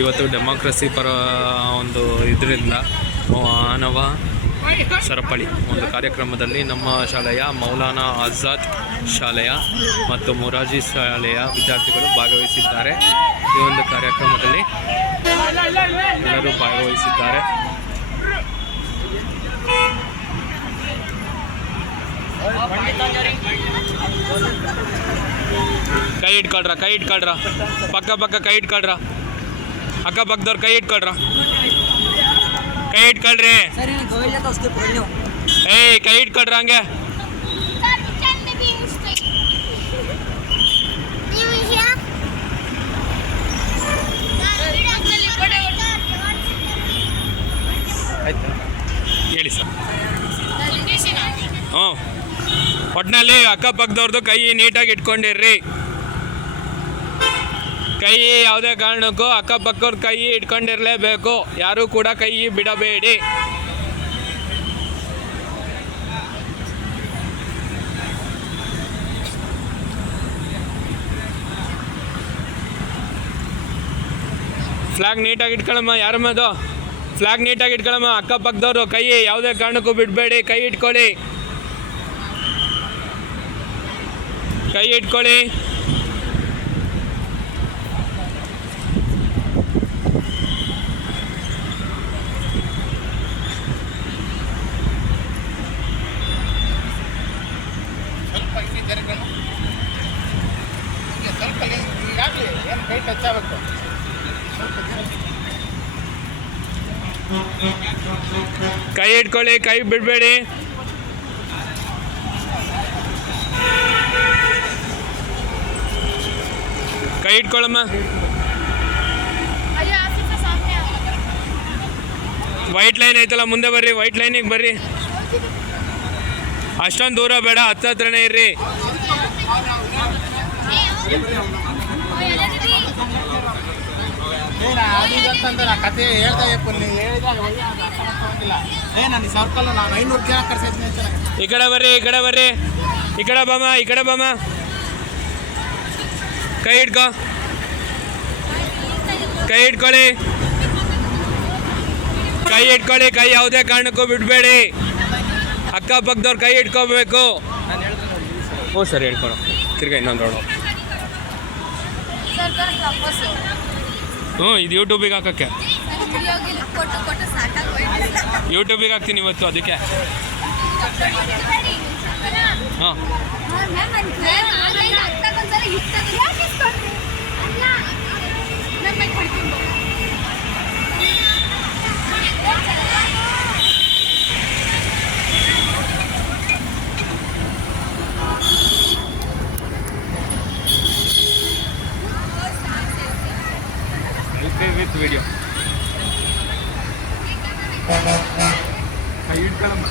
ಇವತ್ತು ಡೆಮಾಕ್ರಸಿ ಪರ ಒಂದು ಇದರಿಂದ ಮಾನವ ಸರಪಳಿ. ಒಂದು ಕಾರ್ಯಕ್ರಮದಲ್ಲಿ ನಮ್ಮ ಶಾಲೆಯ ಮೌಲಾನಾ ಆಜಾದ್ ಶಾಲೆಯ ಮತ್ತು ಮೊರಾಜಿ ಶಾಲೆಯ ವಿದ್ಯಾರ್ಥಿಗಳು ಭಾಗವಹಿಸಿದ್ದಾರೆ. ಈ ಒಂದು ಕಾರ್ಯಕ್ರಮದಲ್ಲಿ ಎಲ್ಲರೂ ಭಾಗವಹಿಸಿದ್ದಾರೆ. ಕೈ ಇಟ್ಕೊಳ್ರ ಕೈ ಇಟ್ಕೊಳ್ರ ಪಕ್ಕ ಪಕ್ಕ ಕೈ ಇಟ್ಕೊಳ್ರ ಅಕ್ಕ ಪಕ್ಕದವ್ರು ಕೈ ಇಟ್ಕೊಳ್ರ ಕೈ ಇಟ್ಕೊಳ್ರಿ ಏಯ್, ಕೈ ಇಟ್ಕೊಳ್ರ ಹಂಗೆ. ಹೇಳಿ ಸರ್. ಹ್ಞೂ ಒಟ್ಟಿನಲ್ಲಿ ಅಕ್ಕಪಕ್ಕದವ್ರದ್ದು ಕೈ ನೀಟಾಗಿ ಇಟ್ಕೊಂಡಿರ್ರಿ. ಕೈ ಯಾವುದೇ ಕಾರಣಕ್ಕೂ ಅಕ್ಕಪಕ್ಕವ್ರ ಕೈ ಇಟ್ಕೊಂಡಿರಲೇಬೇಕು. ಯಾರೂ ಕೂಡ ಕೈ ಬಿಡಬೇಡಿ. ಫ್ಲಾಗ್ ನೀಟಾಗಿ ಇಟ್ಕೊಳ್ಳಮ್ಮ ಯಾರಮ್ಮ ಅದು? ಫ್ಲಾಗ್ ನೀಟಾಗಿ ಇಟ್ಕೊಳ್ಳಮ್ಮ, ಅಕ್ಕಪಕ್ಕದವರು ಕೈ ಯಾವುದೇ ಕಾರಣಕ್ಕೂ ಬಿಡಬೇಡಿ. ಕೈ ಇಟ್ಕೊಳ್ಳಿ. ಕೈ ಇಟ್ಕೊಳ್ಳಿ. ಕೈ ಟಚ್ ಕೈ ಇಟ್ಕೊಳ್ಳಿ ಕೈ ಬಿಡಬೇಡಿ. ಕೈ ಇಟ್ಕೊಳ್ಳಮ್ಮ ವೈಟ್ ಲೈನ್ ಐತಲ್ಲ ಮುಂದೆ ಬರ್ರಿ ವೈಟ್ ಲೈನಿಗೆ ಬರ್ರಿ. ಅಷ್ಟೊಂದು ದೂರ ಬೇಡ ಹತ್ರ ಹತ್ರನೇ ಇರ್ರಿ. ಏ ನಾನು ಸರ್ಕಲ್ ನಾನು ಜನ ಅಂತ ಈ ಕಡೆ ಬರ್ರಿ ಈ ಕಡೆ ಬರ್ರಿ. ಈ ಕಡೆ ಬಾಮ ಈ ಕಡೆ ಕೈ ಹಿಡ್ಕೊ. ಕೈ ಹಿಡ್ಕೊಳ್ಳಿ. ಕೈ ಇಟ್ಕೊಳ್ಳಿ ಕೈ ಯಾವುದೇ ಕಾರಣಕ್ಕೂ ಬಿಡಬೇಡಿ. ಅಕ್ಕಪಕ್ಕದವ್ರು ಕೈ ಇಟ್ಕೋಬೇಕು ಓ ಸರಿ ಹೇಳ್ಕೊಳ ತಿರ್ಗಾ ಇನ್ನೊಂದು ನೋಡು ಹ್ಞೂ ಇದು ಯೂಟ್ಯೂಬಿಗೆ ಹಾಕೋಕ್ಕೆ ಯೂಟ್ಯೂಬಿಗೆ ಹಾಕ್ತೀನಿ ಇವತ್ತು ಅದಕ್ಕೆ ಹಾಂ ಮ್ಯಾಮ್ ನಾನು ಆನ್ಲೈನ್ ಆಗ್ತಾ